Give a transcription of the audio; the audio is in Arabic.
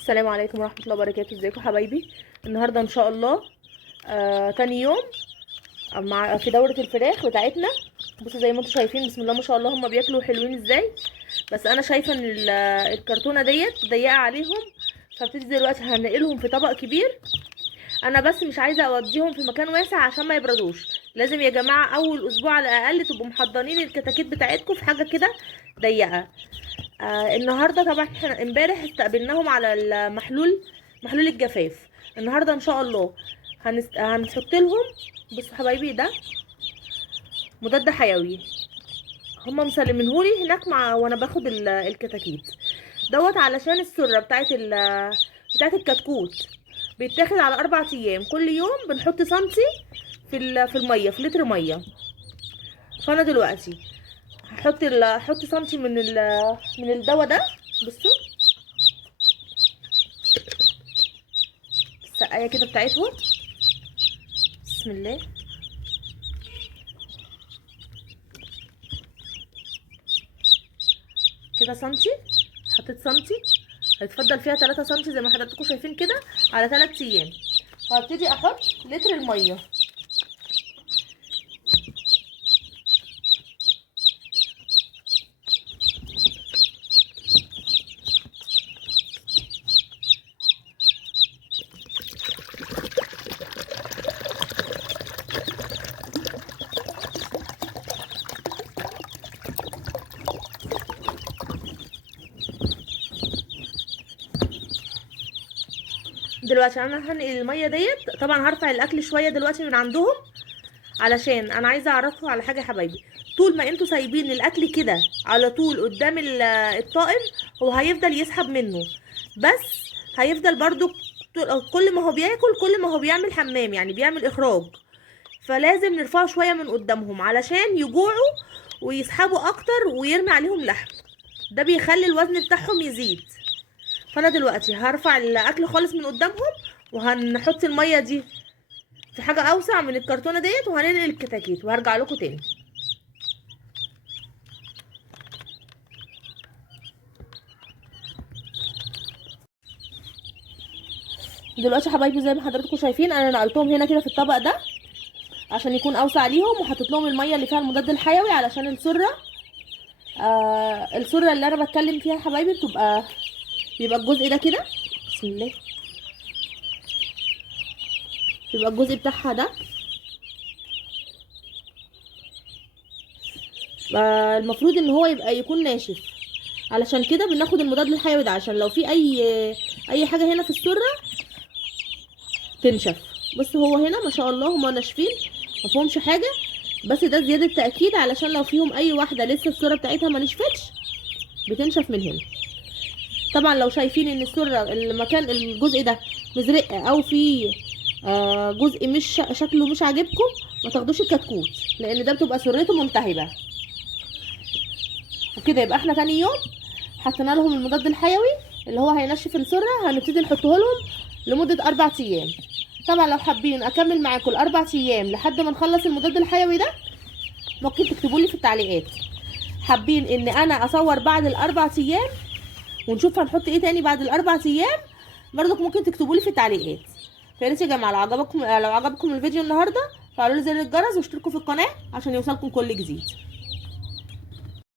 السلام عليكم ورحمة الله وبركاته. ازيكم حبايبي؟ النهاردة ان شاء الله تاني يوم في دورة الفراخ بتاعتنا. بصوا زي ما انتم شايفين، بسم الله ما شاء الله، هما بياكلوا حلوين ازاي. بس انا شايفة ان الكرتونة ديت ضيقة عليهم، فابتدي دلوقتي هنقلهم في طبق كبير. انا بس مش عايزة اوديهم في مكان واسع عشان ما يبردوش. لازم يا جماعة اول اسبوع على الاقل تبقوا محضرين الكتاكيت بتاعتكم في حاجة كده ضيقة. النهارده طبعا احنا امبارح استقبلناهم على محلول الجفاف. النهارده ان شاء الله هنحط لهم. بصوا حبايبي، ده مضاد حيوي هما مسلمينهولي هناك وانا باخد الكتاكيت دوت، علشان السره بتاعت الكتكوت بيتاخد على 4 ايام. كل يوم بنحط سنتي في الميه، في لتر ميه. فانا دلوقتي هحط سنتي من الدواء ده. بصوا السقايه كده بتاعتهم، بسم الله. كده سنتي، حطيت سنتي، هيتفضل فيها 3 سنتي زي ما حضراتكم شايفين كده على 3 ايام. وهبتدي احط لتر الميه. دلوقتي انا هنقل الميه ديت. طبعا هرفع الاكل شويه دلوقتي من عندهم، علشان انا عايزه اعرفكم على حاجه يا حبايبي. طول ما انتوا سايبين الاكل كده على طول قدام الطائر، هو هيفضل يسحب منه، بس هيفضل برضو كل ما هو بياكل كل ما هو بيعمل حمام، يعني بيعمل اخراج. فلازم نرفعه شويه من قدامهم علشان يجوعوا ويسحبوا اكتر ويرمي عليهم لحم. ده بيخلي الوزن بتاعهم يزيد. فانا دلوقتي هرفع الاكل خالص من قدامهم، وهنحط الميه دي في حاجه اوسع من الكرتونه ديت، وهننقل الكتاكيت وهرجع لكم تاني. دلوقتي يا حبايبي زي ما حضراتكم شايفين، انا نقلتهم هنا كده في الطبق ده عشان يكون اوسع ليهم، وحطيت لهم الميه اللي فيها المضاد الحيوي علشان السره. السره اللي انا بتكلم فيها يا حبايبي بيبقى الجزء ده كده، بسم الله، بيبقى الجزء بتاعها ده. المفروض ان هو يكون ناشف، علشان كده بناخد المضاد الحيوي ده عشان لو في اي حاجه هنا في السره تنشف. بس هو هنا ما شاء الله هما ناشفين، ما فيهمش حاجه، بس ده زياده تاكيد علشان لو فيهم اي واحده لسه السره بتاعتها ما نشفتش بتنشف من هنا. طبعا لو شايفين ان السره المكان الجزء ده مزرق او في جزء مش شكله مش عاجبكم، ما تاخدوش الكتكوت، لان ده بتبقى سرته ملتهبه. وكده يبقى احنا تاني يوم حطينا لهم المضاد الحيوي اللي هو هينشف السره، هنبتدي نحطه لهم لمده 4 ايام. طبعا لو حابين اكمل معاكم ال4 ايام لحد ما نخلص المضاد الحيوي ده، ممكن تكتبوا لي في التعليقات. حابين ان انا اصور بعد ال4 ايام ونشوف هنحط ايه تاني بعد ال4 ايام، برضك ممكن تكتبوا لي في التعليقات. فياريت يا جماعه لو عجبكم الفيديو النهارده، فعلوا لي زر الجرس واشتركوا في القناه عشان يوصلكم كل جديد.